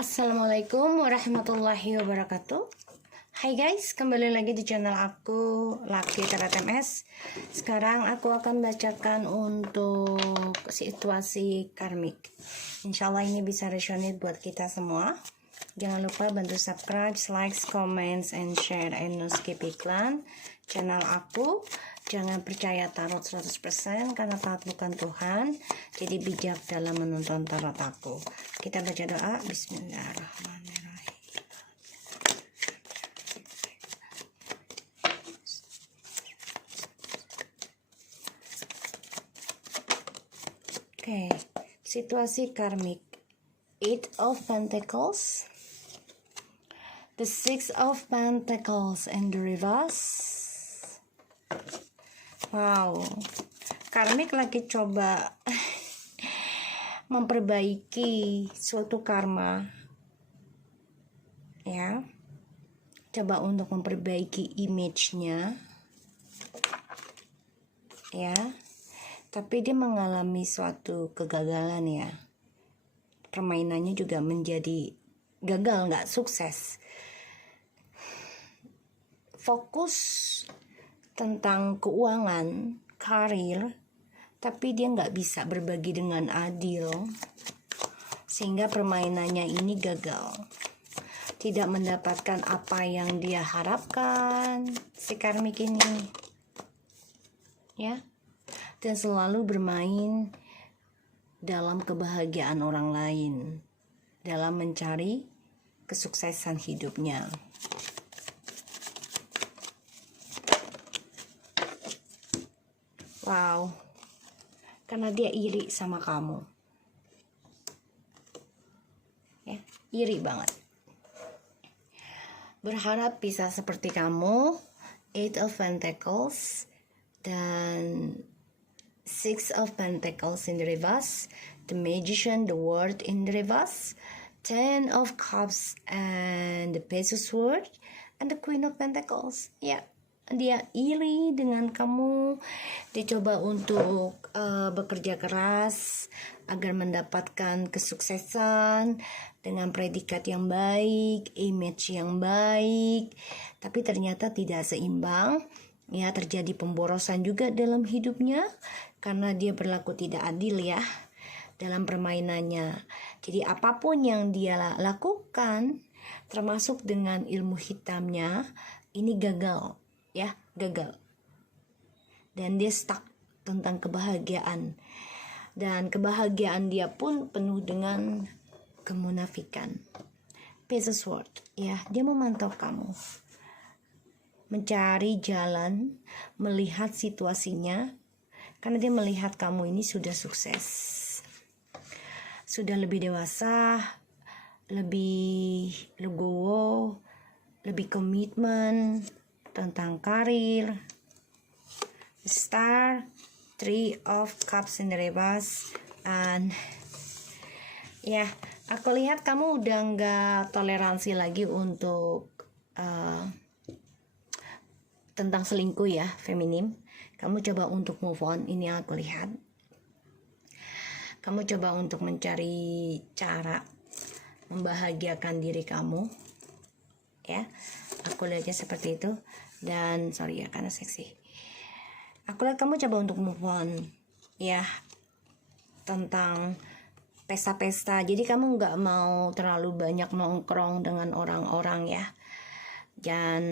Assalamualaikum warahmatullahi wabarakatuh. Hai guys, kembali lagi di channel aku Lucky Tarot MS. Sekarang aku akan bacakan untuk situasi karmik. Insya Allah ini bisa resonate buat kita semua. Jangan lupa bantu subscribe, like, comments, and share, and no skip iklan channel aku. Jangan percaya tarot 100% karena tarot bukan Tuhan. Jadi bijak dalam menonton tarot aku. Kita baca doa. Bismillahirrahmanirrahim. Oke, situasi karmik. Eight of Pentacles, the Six of Pentacles, and the reverse. Wow, karmik lagi coba memperbaiki suatu karma, ya. Coba untuk memperbaiki image-nya, ya. Tapi dia mengalami suatu kegagalan, ya. Permainannya juga menjadi gagal, nggak sukses. Fokus tentang keuangan, karir, tapi dia nggak bisa berbagi dengan adil, sehingga permainannya ini gagal. Tidak mendapatkan apa yang dia harapkan, si karmik ini, ya. Dan selalu bermain dalam kebahagiaan orang lain, dalam mencari kesuksesan hidupnya. Wow, karena dia iri sama kamu, ya, iri banget. Berharap bisa seperti kamu. Eight of Pentacles dan Six of Pentacles in the reverse, the Magician, the World in the reverse, Ten of Cups and the Page of Swords and the Queen of Pentacles. Ya, dia iri dengan kamu. Dia coba untuk bekerja keras agar mendapatkan kesuksesan dengan predikat yang baik, image yang baik, tapi ternyata tidak seimbang. Ya, terjadi pemborosan juga dalam hidupnya karena dia berlaku tidak adil, ya, dalam permainannya. Jadi apapun yang dia lakukan, termasuk dengan ilmu hitamnya, ini gagal, ya, gagal. Dan dia stuck tentang kebahagiaan. Dan kebahagiaan dia pun penuh dengan kemunafikan. Page of Swords, ya, dia memantau kamu, mencari jalan, melihat situasinya, karena dia melihat kamu ini sudah sukses, sudah lebih dewasa, lebih legowo, lebih komitmen tentang karir. Star, Three of Cups in the reverse, and ya, aku lihat kamu udah nggak toleransi lagi untuk tentang selingkuh, ya, feminim. Kamu coba untuk move on, ini aku lihat. Kamu coba untuk mencari cara membahagiakan diri kamu, ya. Aku lihatnya seperti itu. Dan sorry ya, karena seksi. Aku lihat kamu coba untuk move on, ya, tentang pesta-pesta. Jadi kamu nggak mau terlalu banyak nongkrong dengan orang-orang, ya. Dan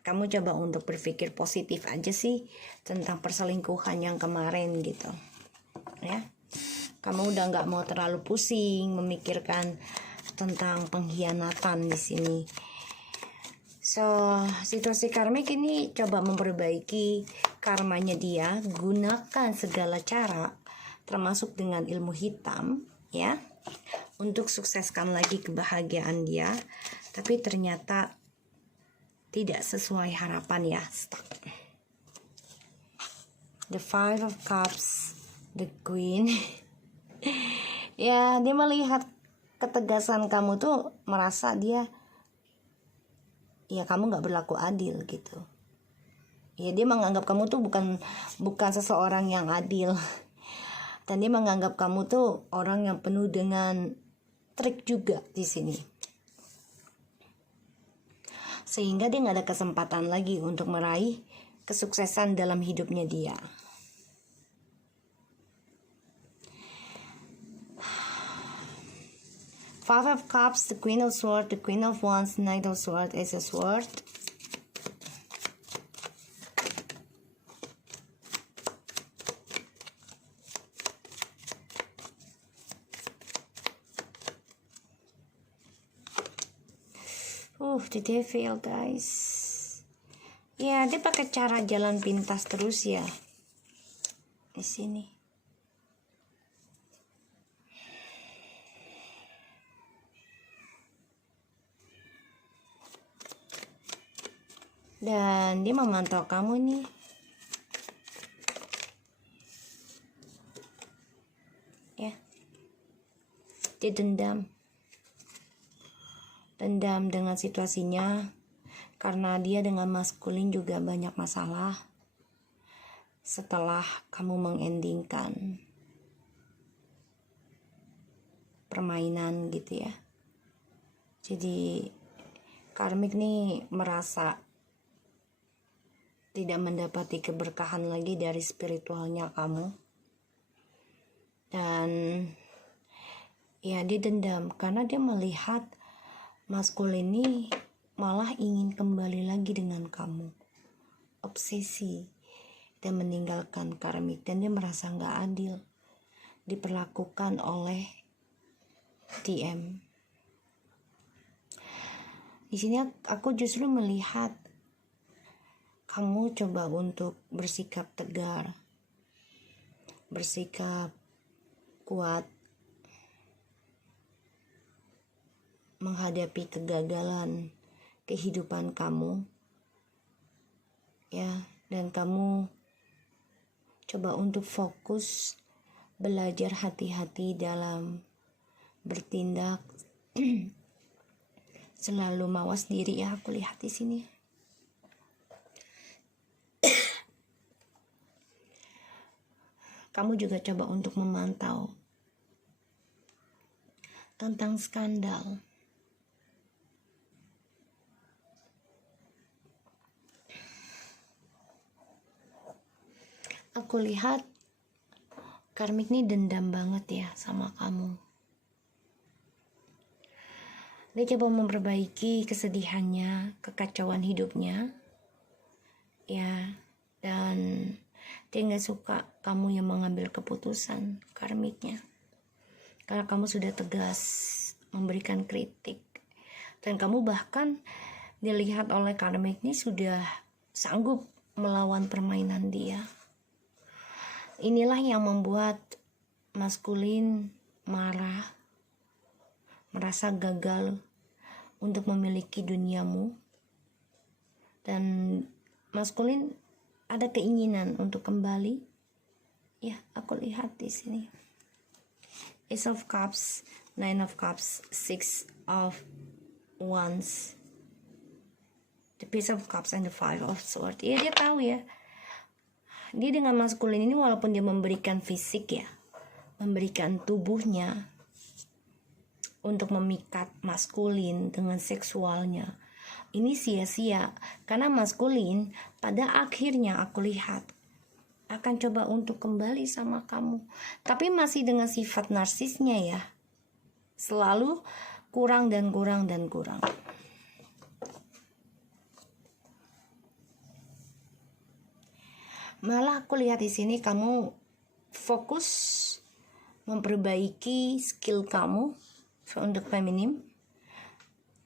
kamu coba untuk berpikir positif aja sih tentang perselingkuhan yang kemarin gitu, ya. Kamu udah nggak mau terlalu pusing memikirkan tentang pengkhianatan di sini. So, situasi karmik ini coba memperbaiki karmanya dia, gunakan segala cara termasuk dengan ilmu hitam, ya, untuk sukseskan lagi kebahagiaan dia. Tapi ternyata tidak sesuai harapan, ya, stuck. The Five of Cups, the Queen. Ya, dia melihat ketegasan kamu tuh, merasa dia, ya, kamu nggak berlaku adil gitu. Ya, dia menganggap kamu tuh bukan seseorang yang adil. Dan dia menganggap kamu tuh orang yang penuh dengan strict juga di sini. Sehingga dia nggak ada kesempatan lagi untuk meraih kesuksesan dalam hidupnya dia. Five of Cups, the Queen of Swords, the Queen of Wands, Knight of Swords, Ace of Swords. The Devil, guys. Ya, dia pakai cara jalan pintas terus ya. Di sini. Dan dia memantau kamu nih. Ya. Dia dendam dengan situasinya, karena dia dengan maskulin juga banyak masalah setelah kamu mengendingkan permainan gitu ya. Jadi karmik nih merasa tidak mendapati keberkahan lagi dari spiritualnya kamu, dan ya dia dendam karena dia melihat maskulin ini malah ingin kembali lagi dengan kamu, obsesi, dan meninggalkan karmik. Dan dia merasa gak adil diperlakukan oleh TM. Di sini aku justru melihat kamu coba untuk bersikap tegar, bersikap kuat, menghadapi kegagalan kehidupan kamu ya, dan kamu coba untuk fokus belajar hati-hati dalam bertindak. Selalu mawas diri ya, aku lihat di sini. Kamu juga coba untuk memantau tentang skandal. Aku lihat karmik ini dendam banget ya sama kamu. Dia coba memperbaiki kesedihannya, kekacauan hidupnya ya, dan dia gak suka kamu yang mengambil keputusan karmiknya, karena kamu sudah tegas memberikan kritik, dan kamu bahkan dilihat oleh karmik ini sudah sanggup melawan permainan dia. Inilah yang membuat maskulin marah, merasa gagal untuk memiliki duniamu, dan maskulin ada keinginan untuk kembali. Ya, aku lihat di sini. Ace of Cups, Nine of Cups, Six of Wands, the Page of Cups, and the Five of Swords. Ya, dia tahu ya. Dia dengan maskulin ini walaupun dia memberikan fisik ya, memberikan tubuhnya untuk memikat maskulin dengan seksualnya, ini sia-sia, karena maskulin pada akhirnya aku lihat akan coba untuk kembali sama kamu, tapi masih dengan sifat narsisnya ya, selalu kurang dan kurang dan kurang. Malah aku lihat di sini kamu fokus memperbaiki skill kamu untuk feminim,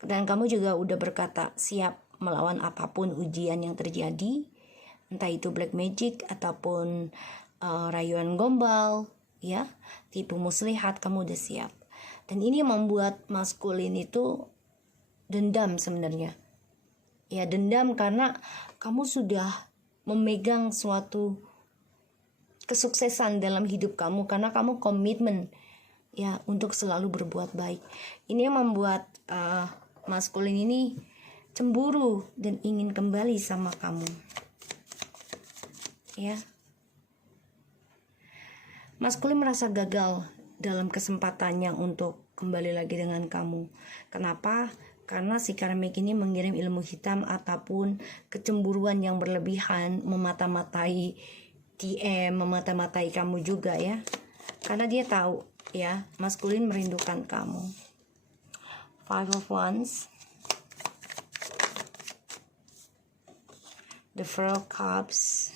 dan kamu juga udah berkata siap melawan apapun ujian yang terjadi, entah itu black magic ataupun rayuan gombal ya, tipu muslihat, kamu udah siap. Dan ini membuat maskulin itu dendam sebenarnya ya, dendam karena kamu sudah memegang suatu kesuksesan dalam hidup kamu, karena kamu komitmen ya untuk selalu berbuat baik. Ini yang membuat maskulin ini cemburu dan ingin kembali sama kamu ya. Maskulin merasa gagal dalam kesempatannya untuk kembali lagi dengan kamu. Kenapa? Karena si karmik ini mengirim ilmu hitam ataupun kecemburuan yang berlebihan, memata-matai DM, memata-matai kamu juga ya. Karena dia tahu ya, maskulin merindukan kamu. Five of Wands, the Four of Cups.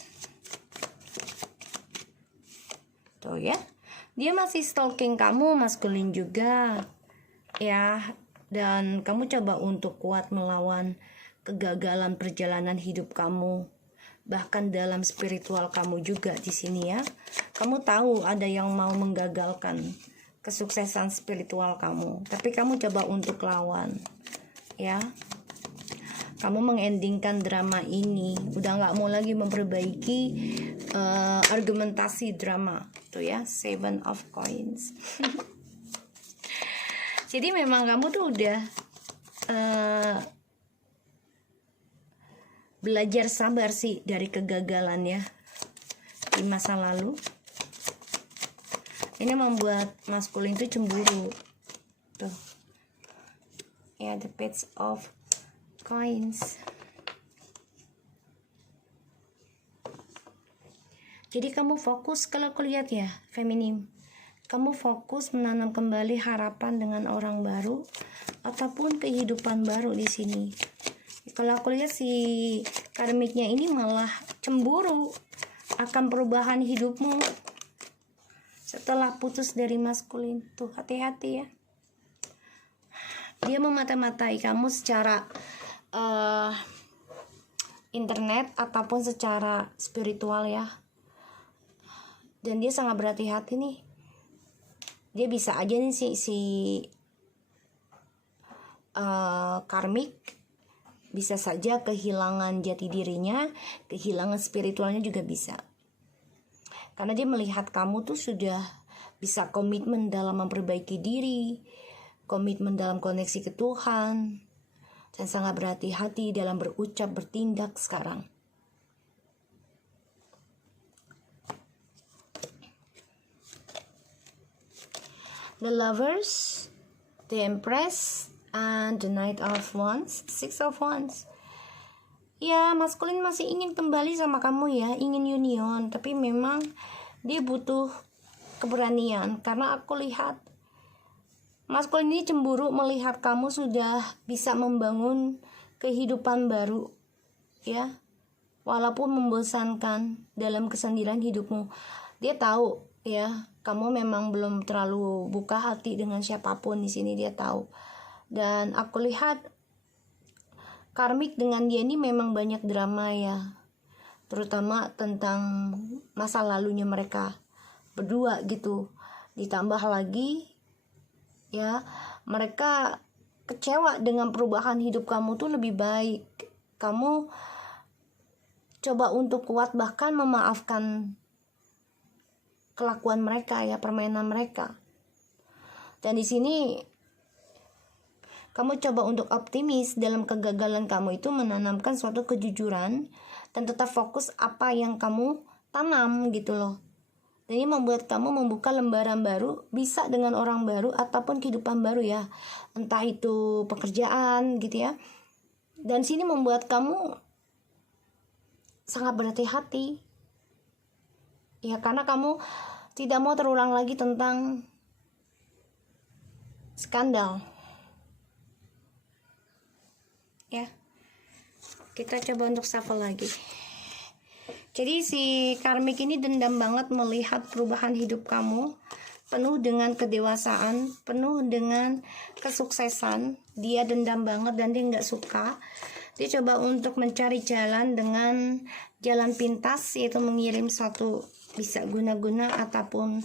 Tuh ya, dia masih stalking kamu, maskulin juga ya. Dan kamu coba untuk kuat melawan kegagalan perjalanan hidup kamu. Bahkan dalam spiritual kamu juga di sini ya. Kamu tahu ada yang mau menggagalkan kesuksesan spiritual kamu, tapi kamu coba untuk lawan ya. Kamu mengendingkan drama ini, udah nggak mau lagi memperbaiki argumentasi drama tuh ya. Seven of Coins. Jadi memang kamu tuh udah belajar sabar sih dari kegagalan ya di masa lalu. Ini membuat maskulin itu cemburu tuh ya, the Page of Coins. Jadi kamu fokus, kalau aku lihat ya feminim, kamu fokus menanam kembali harapan dengan orang baru ataupun kehidupan baru di sini. Kalau aku lihat si karmiknya ini malah cemburu akan perubahan hidupmu setelah putus dari maskulin. Tuh, hati-hati ya. Dia memata-matai kamu secara internet ataupun secara spiritual ya. Dan dia sangat berhati-hati nih. Dia bisa aja nih si karmik bisa saja kehilangan jati dirinya, kehilangan spiritualnya juga bisa. Karena dia melihat kamu tuh sudah bisa komitmen dalam memperbaiki diri, komitmen dalam koneksi ke Tuhan, dan sangat berhati-hati dalam berucap, bertindak sekarang. The Lovers, the Empress, and the Knight of Wands, Six of Wands. Ya, maskulin masih ingin kembali sama kamu ya, ingin union, tapi memang dia butuh keberanian. Karena aku lihat maskulin ini cemburu melihat kamu sudah bisa membangun kehidupan baru ya, walaupun membosankan dalam kesendirian hidupmu. Dia tahu ya, kamu memang belum terlalu buka hati dengan siapapun di sini, dia tahu. Dan aku lihat karmik dengan dia ini memang banyak drama ya, terutama tentang masa lalunya mereka berdua gitu. Ditambah lagi ya, mereka kecewa dengan perubahan hidup kamu tuh lebih baik. Kamu coba untuk kuat, bahkan memaafkan kelakuan mereka ya, permainan mereka. Dan di sini kamu coba untuk optimis dalam kegagalan kamu itu, menanamkan suatu kejujuran dan tetap fokus apa yang kamu tanam gitu loh. Dan ini membuat kamu membuka lembaran baru, bisa dengan orang baru ataupun kehidupan baru ya, entah itu pekerjaan gitu ya. Dan sini membuat kamu sangat berhati-hati ya, karena kamu tidak mau terulang lagi tentang skandal ya. Kita coba untuk shuffle lagi. Jadi si karmik ini dendam banget melihat perubahan hidup kamu, penuh dengan kedewasaan, penuh dengan kesuksesan. Dia dendam banget dan dia nggak suka. Dia coba untuk mencari jalan dengan jalan pintas, yaitu mengirim satu, bisa guna-guna ataupun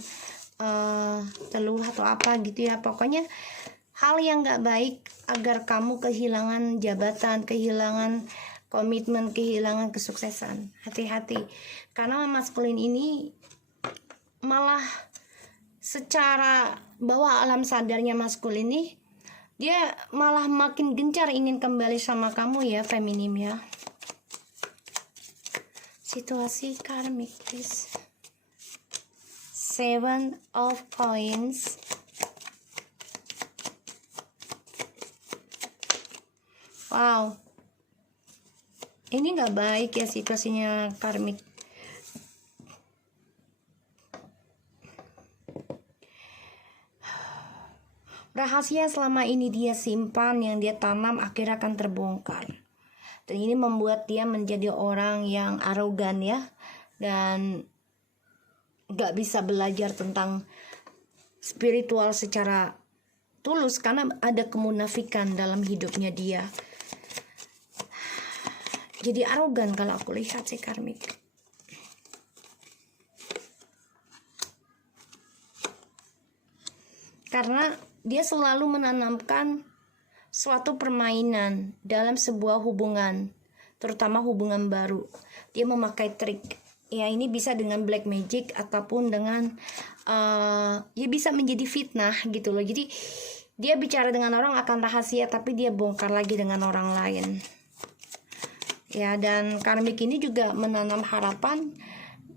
teluh atau apa gitu ya. Pokoknya hal yang nggak baik agar kamu kehilangan jabatan, kehilangan komitmen, kehilangan kesuksesan. Hati-hati, karena maskulin ini malah secara bawah alam sadarnya maskulin ini, dia malah makin gencar ingin kembali sama kamu ya, feminim ya. Situasi karmik please. Seven of Coins, Wow, ini nggak baik ya situasinya karmik. Rahasia selama ini dia simpan, yang dia tanam akhirnya akan terbongkar. Dan ini membuat dia menjadi orang yang arogan ya, dan gak bisa belajar tentang spiritual secara tulus karena ada kemunafikan dalam hidupnya dia. Jadi arogan kalau aku lihat si karmik. Karena dia selalu menanamkan suatu permainan dalam sebuah hubungan, terutama hubungan baru. Dia memakai trik. Ya, ini bisa dengan black magic ataupun dengan ya bisa menjadi fitnah gitu loh. Jadi dia bicara dengan orang akan rahasia, tapi dia bongkar lagi dengan orang lain. Ya, dan karmik ini juga menanam harapan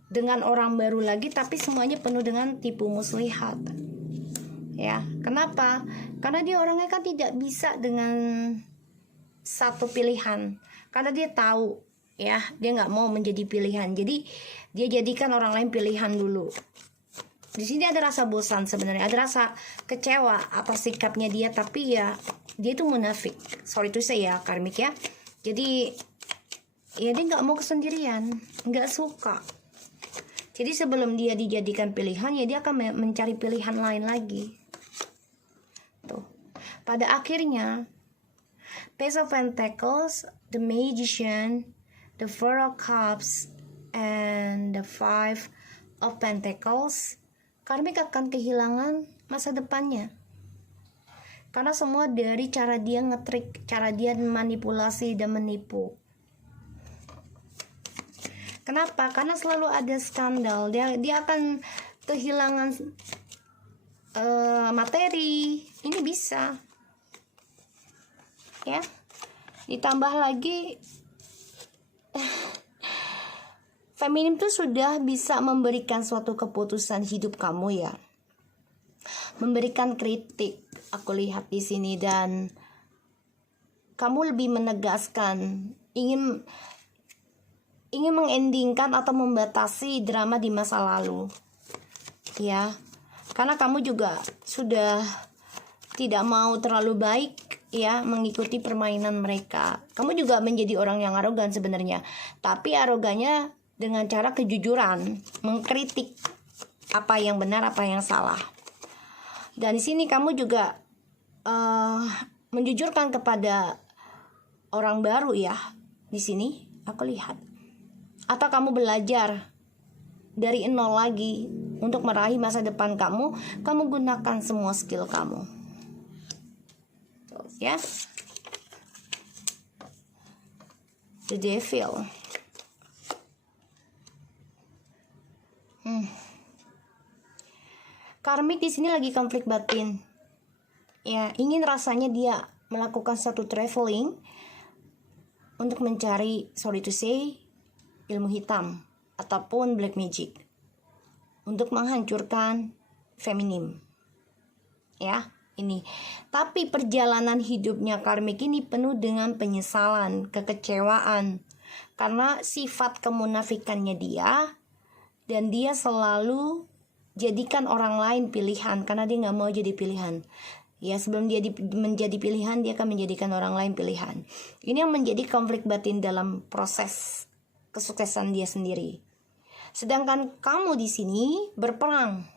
dengan orang baru lagi, tapi semuanya penuh dengan tipu muslihat. Ya, kenapa? Karena dia orangnya kan tidak bisa dengan satu pilihan. Karena dia tahu, ya, dia nggak mau menjadi pilihan. Jadi dia jadikan orang lain pilihan dulu. Di sini ada rasa bosan sebenarnya, ada rasa kecewa atas sikapnya dia, tapi ya dia itu munafik. Sorry itu saya karmik ya. Jadi ya dia nggak mau kesendirian, nggak suka. Jadi sebelum dia dijadikan pilihan, ya dia akan mencari pilihan lain lagi. Tuh. Pada akhirnya, Page of Pentacles, the Magician, the Four of Cups, and the Five of Pentacles, karmik akan kehilangan masa depannya. Karena semua dari cara dia ngetrik, cara dia manipulasi dan menipu. Kenapa? Karena selalu ada skandal. Dia akan kehilangan materi. Ini bisa. Ya. Ditambah lagi feminim tuh sudah bisa memberikan suatu keputusan hidup kamu ya. Memberikan kritik, aku lihat di sini, dan kamu lebih menegaskan, ingin mengendingkan atau membatasi drama di masa lalu. Ya. Karena kamu juga sudah tidak mau terlalu baik ya mengikuti permainan mereka. Kamu juga menjadi orang yang arogan sebenarnya, tapi arogannya dengan cara kejujuran, mengkritik apa yang benar, apa yang salah. Dan di sini kamu juga menjujurkan kepada orang baru ya. Di sini aku lihat. Atau kamu belajar dari nol lagi untuk meraih masa depan kamu gunakan semua skill kamu. Ya. The Devil. Karmik di sini lagi konflik batin. Ya, ingin rasanya dia melakukan satu traveling untuk mencari, sorry to say, ilmu hitam ataupun black magic untuk menghancurkan feminim. Ya, ini. Tapi perjalanan hidupnya karmik ini penuh dengan penyesalan, kekecewaan karena sifat kemunafikannya dia, dan dia selalu jadikan orang lain pilihan karena dia nggak mau jadi pilihan. Ya, sebelum dia menjadi pilihan, dia akan menjadikan orang lain pilihan. Ini yang menjadi konflik batin dalam proses kesuksesan dia sendiri. Sedangkan kamu di sini berperang.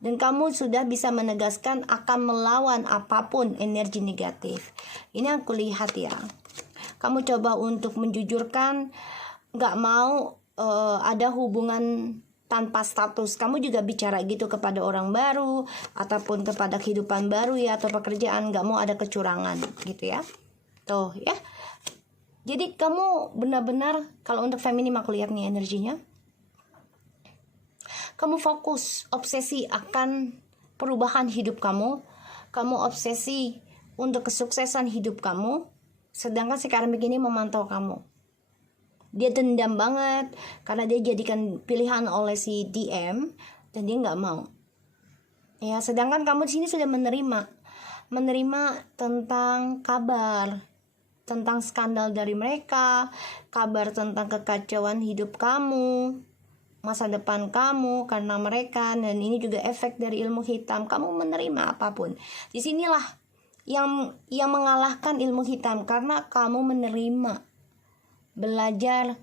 Dan kamu sudah bisa menegaskan akan melawan apapun energi negatif. Ini aku lihat ya. Kamu coba untuk menjujurkan, gak mau ada hubungan tanpa status. Kamu juga bicara gitu kepada orang baru, ataupun kepada kehidupan baru ya, atau pekerjaan. Gak mau ada kecurangan gitu ya. Tuh ya. Jadi kamu benar-benar, kalau untuk feminim aku lihat nih energinya, kamu fokus, obsesi akan perubahan hidup kamu. Kamu obsesi untuk kesuksesan hidup kamu. Sedangkan si karmik ini memantau kamu. Dia dendam banget karena dia jadikan pilihan oleh si DM dan dia nggak mau. Ya, sedangkan kamu di sini sudah menerima. menerima tentang kabar, tentang skandal dari mereka, kabar tentang kekacauan hidup kamu, masa depan kamu karena mereka, dan ini juga efek dari ilmu hitam. Kamu menerima apapun. Disinilah yang mengalahkan ilmu hitam, karena kamu menerima, belajar.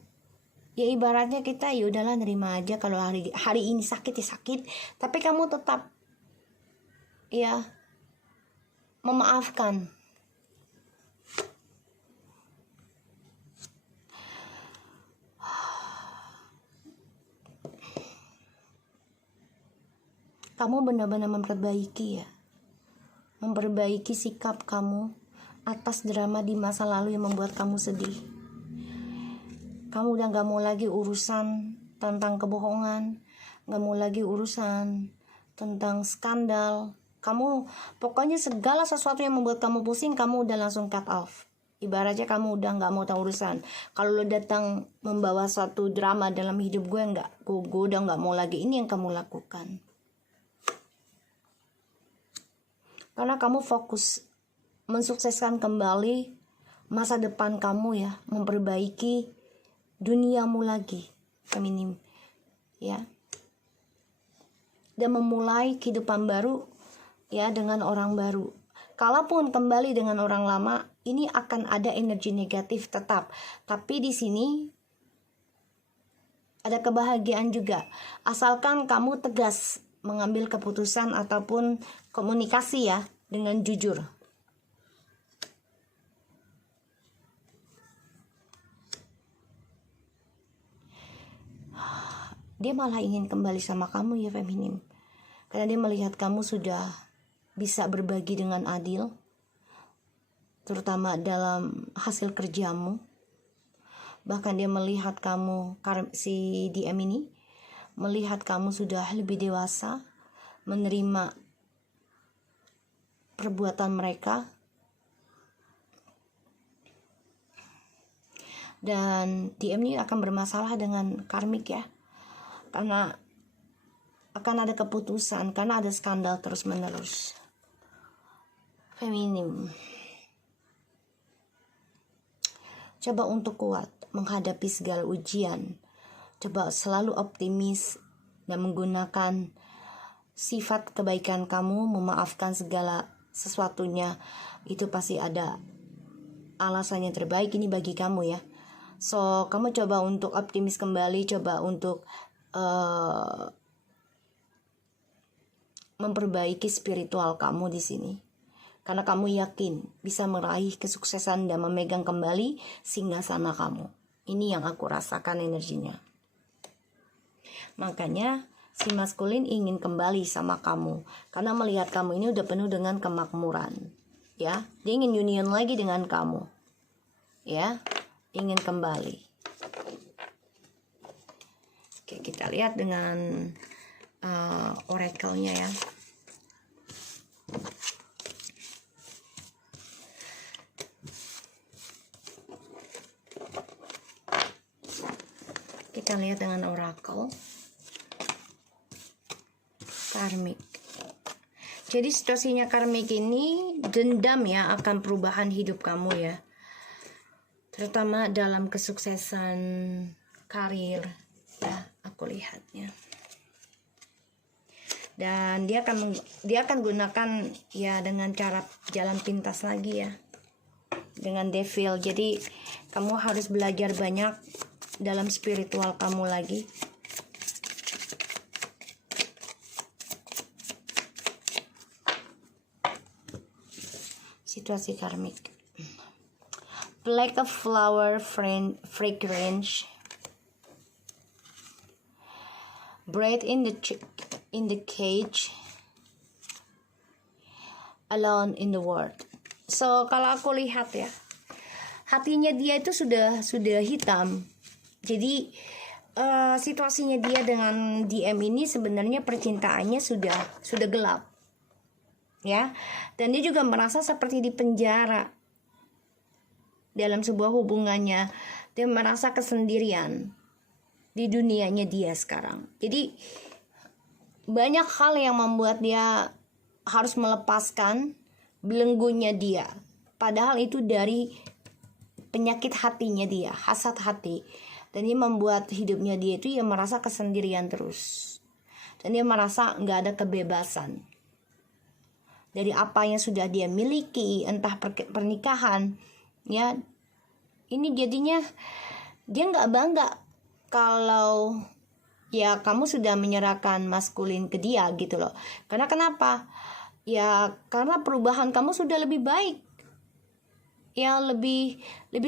Ya ibaratnya kita ya udahlah nerima aja, kalau hari ini sakit ya sakit, tapi kamu tetap ya memaafkan. Kamu benar-benar memperbaiki sikap kamu atas drama di masa lalu yang membuat kamu sedih. Kamu udah gak mau lagi urusan tentang kebohongan, gak mau lagi urusan tentang skandal. Kamu pokoknya segala sesuatu yang membuat kamu pusing, kamu udah langsung cut off. Ibaratnya kamu udah gak mau tahu urusan. Kalau lo datang membawa suatu drama dalam hidup gue udah gak mau lagi. Ini yang kamu lakukan, karena kamu fokus mensukseskan kembali masa depan kamu ya, memperbaiki duniamu lagi, feminim ya, dan memulai kehidupan baru ya dengan orang baru. Kalaupun kembali dengan orang lama, ini akan ada energi negatif tetap, tapi di sini ada kebahagiaan juga, asalkan kamu tegas mengambil keputusan ataupun komunikasi ya dengan jujur. Dia malah ingin kembali sama kamu ya feminim, karena dia melihat kamu sudah bisa berbagi dengan adil, terutama dalam hasil kerjamu. Bahkan dia melihat kamu, si DM ini melihat kamu sudah lebih dewasa, menerima perbuatan mereka, dan DM ini akan bermasalah dengan karmik ya, karena akan ada keputusan, karena ada skandal terus menerus. Feminim, coba untuk kuat menghadapi segala ujian. Coba selalu optimis dan menggunakan sifat kebaikan kamu, memaafkan segala sesuatunya. Itu pasti ada alasan yang terbaik ini bagi kamu ya. So kamu coba untuk optimis kembali, coba untuk memperbaiki spiritual kamu di sini, karena kamu yakin bisa meraih kesuksesan dan memegang kembali singgasana kamu. Ini yang aku rasakan energinya. Makanya si maskulin ingin kembali sama kamu, karena melihat kamu ini udah penuh dengan kemakmuran ya. Dia ingin union lagi dengan kamu ya, ingin kembali. Oke, kita lihat dengan oracle-nya ya. Kita lihat dengan oracle karmik. Jadi situasinya karmik ini dendam ya akan perubahan hidup kamu ya, terutama dalam kesuksesan karir ya, aku lihatnya. Dan dia akan gunakan ya dengan cara jalan pintas lagi ya, dengan devil. Jadi kamu harus belajar banyak dalam spiritual kamu lagi. Situasi karmik. Like a flower fragrance, breathe in the cage, alone in the world. So kalau aku lihat ya, hatinya dia itu sudah hitam. Jadi situasinya dia dengan DM ini sebenarnya percintaannya sudah gelap ya, dan dia juga merasa seperti di penjara dalam sebuah hubungannya. Dia merasa kesendirian di dunianya dia sekarang. Jadi banyak hal yang membuat dia harus melepaskan belenggunya dia. Padahal itu dari penyakit hatinya dia, hasad hati. Dan ini membuat hidupnya dia itu ya merasa kesendirian terus. Dan dia merasa nggak ada kebebasan dari apa yang sudah dia miliki, entah pernikahan, ya. Ini jadinya dia nggak bangga kalau ya kamu sudah menyerahkan maskulin ke dia gitu loh. Karena kenapa? Ya karena perubahan kamu sudah lebih baik, ya lebih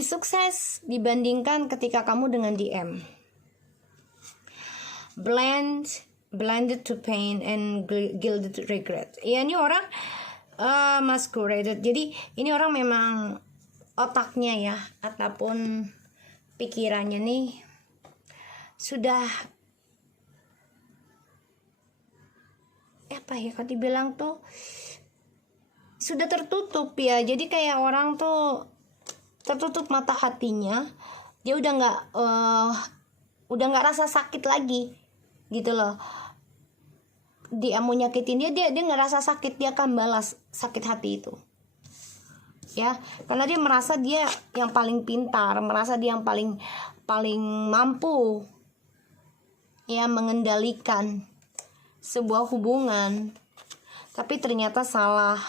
sukses dibandingkan ketika kamu dengan DM. Blended to pain and gilded regret. Ya ini orang masqueraded. Jadi ini orang memang otaknya ya ataupun pikirannya nih sudah apa ya, kalau dibilang tuh sudah tertutup ya. Jadi kayak orang tuh tertutup mata hatinya. Dia udah nggak rasa sakit lagi gitu loh. Dia mau nyakitin dia nggak rasa sakit, dia akan balas sakit hati itu ya, karena dia merasa dia yang paling pintar, merasa dia yang paling mampu ya mengendalikan sebuah hubungan, tapi ternyata salah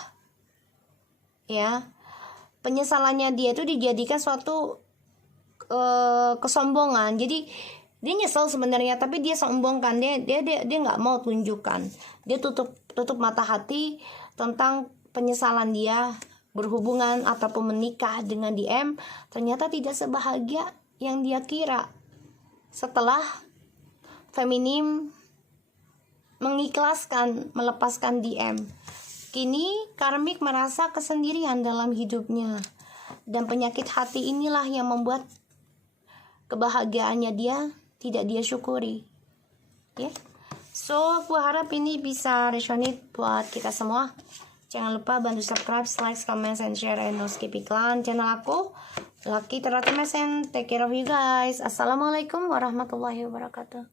ya. Penyesalannya dia itu dijadikan suatu kesombongan. Jadi dia nyesel sebenarnya, tapi dia sombongkan, dia nggak mau tunjukkan. Dia tutup mata hati tentang penyesalan dia berhubungan ataupun menikah dengan DM. Ternyata tidak sebahagia yang dia kira. Setelah feminim mengikhlaskan, melepaskan DM, kini karmik merasa kesendirian dalam hidupnya, dan penyakit hati inilah yang membuat kebahagiaannya dia tidak dia syukuri ya. So aku harap ini bisa resonate buat kita semua. Jangan lupa bantu subscribe, like, comment, and share, and no skip iklan channel aku, Lucky Terate Mesen. Take care of you guys. Assalamualaikum warahmatullahi wabarakatuh.